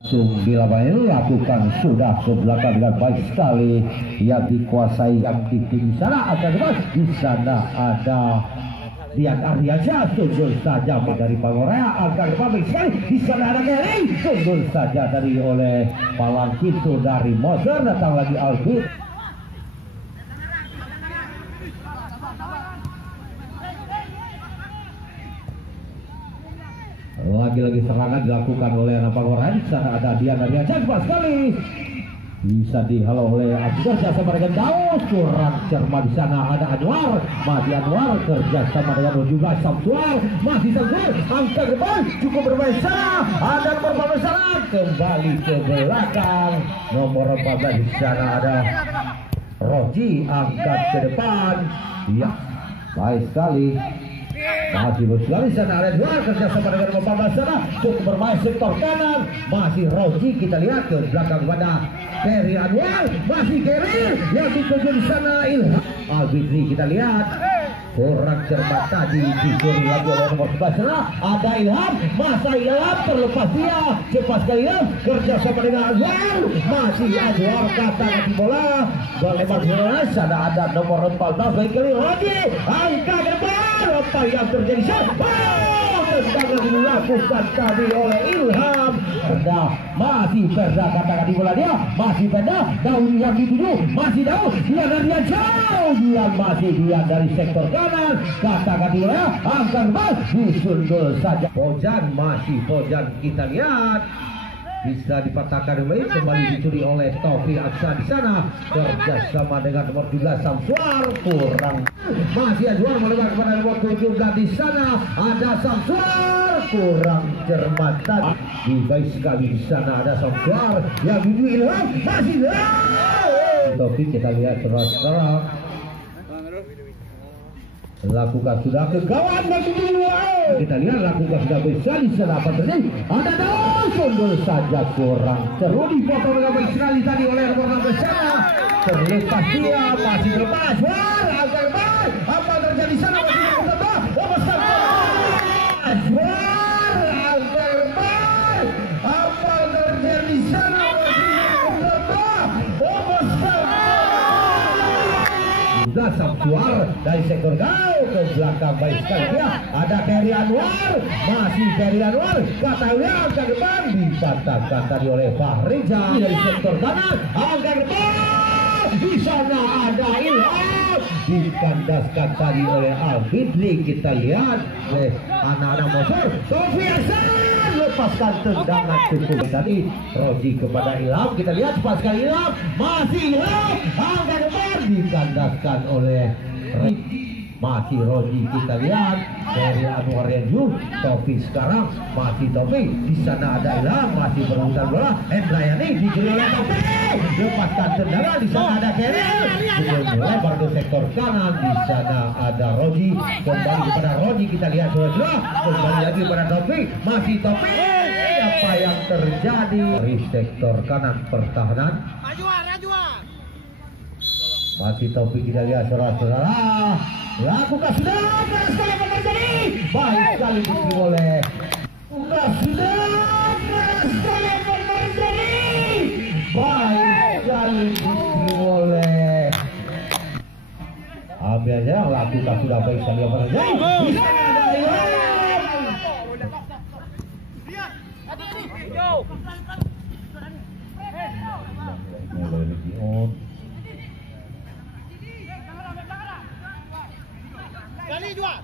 langsung di lapangan lakukan sudah ke belakang dengan baik sekali yang dikuasai yang di sana akan di sana ada Dian Aryansyah, tunggul saja dari Pangorea akan baik sekali di sana ada Gary, tunggul saja dari oleh Palang Pintu dari Moser, datang lagi Alvin. Lagi-lagi serangan dilakukan oleh anak Pangorea. Di sana ada Dian Aryansyah sekali. Bisa dihalau oleh Abdul sama dengan Daus, kurang cermat di sana ada Anwar, Mahdi Anwar kerjasama dengan juga Samsuar, masih Samsuar, angka depan cukup bermain sana, ada nomor 14 sana kembali ke belakang, nomor 14 di sana ada Roji angkat ke depan, ya baik sekali. Masih bersekali sana ada dua kerjasama dengan nomor 14 sana cukup bermain sektor kanan, masih Roji kita lihat ke belakang pada Kerry Anwar, masih Kerry yang dituju di sana Ilham Albitri kita lihat kurang cermat tadi dicuri lagi oleh nomor 11 sana ada Ilham, masa Ilham terlepas dia cepat sekali Ilham kerjasama dengan Anwar, masih Anwar kata di bola lebar bola sana ada nomor 14 baik kali Roji angka ke depan apa yang terjadi tendangan dilakukan tadi oleh Ilham Perda masih Perda katakan di bola dia masih Perda Daun yang dituju masih Daun dia dari yang jauh dia masih dia dari sektor kanan katakan di bola angkat bal disundul saja Pojan masih Pojan kita lihat bisa dipatahkan kembali dicuri oleh Taufik Aksa di sana kerjasama dengan nomor 17 Samsuar kurang masih Azwar melebar kepada nomor 17 di sana ada Samsuar kurang cermat tadi baik sekali di sana ada Samsuar yang dituju Ilham masih Taufik kita lihat terus lakukan sudah ke gawang kita lihat lakukan sudah bisa di sana apa terjadi ada Daun sundul saja kurang seru dipotong dengan baik sekali tadi oleh nomor 16 sana terlepas dia masih terlepas agar baik apa terjadi sana masih terlepas agar baik apa terjadi sana masih Samsuar dari sektor gawang ke belakang baik sekali dia ada Kerry Anwar masih Kerry Anwar katanya angka depan dipatahkan tadi oleh Fahrija dari sektor kanan angka depan di sana ada Ilham dikandaskan tadi oleh Al-Fidli kita lihat oleh anak-anak Moser Sofi Hasan lepaskan tendangan cukup tadi Roji kepada Ilham kita lihat pas sekali Ilham masih Ilham angka depan dikandaskan oleh masih Roji kita lihat dari Anwar Renju Taufik sekarang masih Taufik di sana ada Ilham masih berurusan bola Hendrayani dicuri oleh Taufik lepaskan tendangan di sana ada Kerry lebar ke sektor kanan di sana ada Roji kembali kepada Roji kita lihat sudah kembali lagi pada Taufik masih Taufik apa yang terjadi dari sektor kanan pertahanan masih Taufik kita lihat saudara-saudara lakukan sudah sekali terjadi baik sekali dicuri oleh sudah sekali terjadi baik sekali dicuri oleh biasanya lakukan sudah baik sekali terjadi bisa ada Kali dua.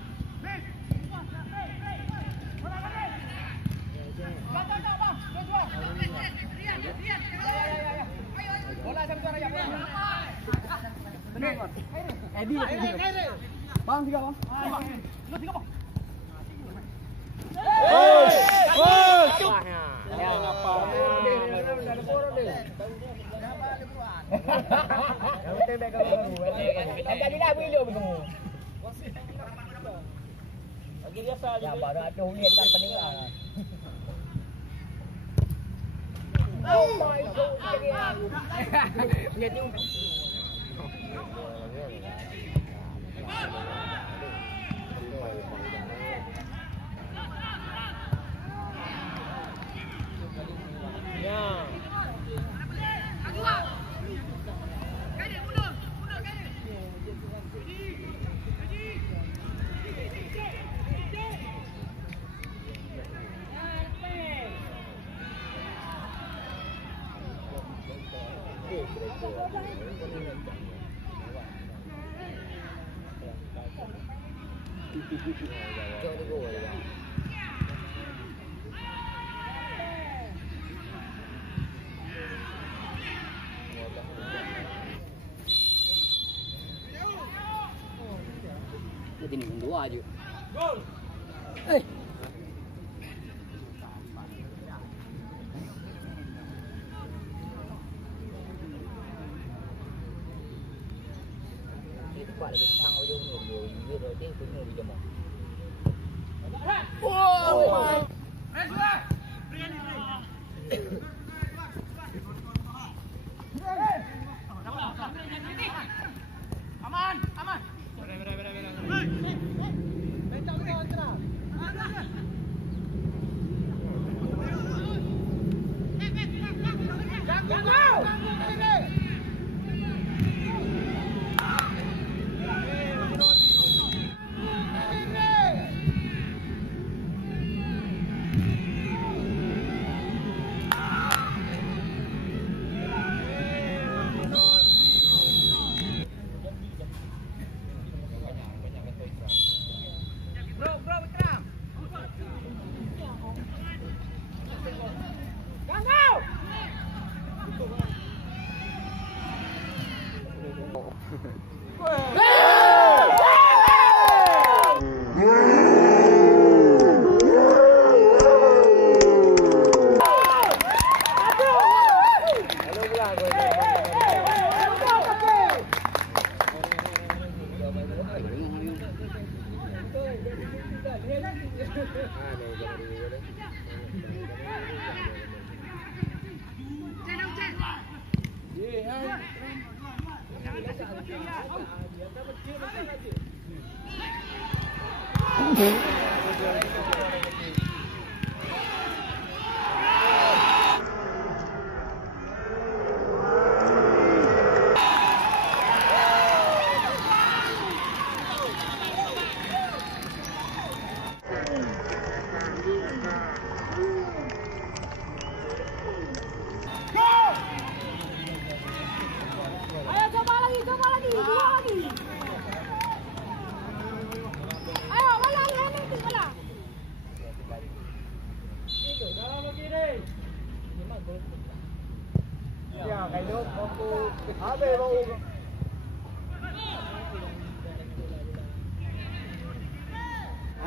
Bola jam suara ya. Edi. Bang tiga bang. Lu tiga bang. Ya ngapa? Yang penting mereka baru. Jadi dah video bertemu. Lagi biasa ya baru ada hujan kan peninggal. Oh my god. Lihat ni. Ya Jadi ni dua aja. Pak dia tang ujung ni dia roti punya dia mau. Wow. Aman, aman.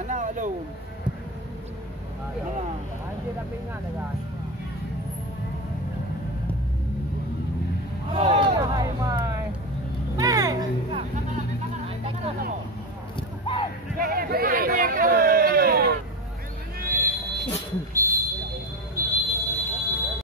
Anak ada. Anjir tapi ingat dah. Oh, hai mai. Hey.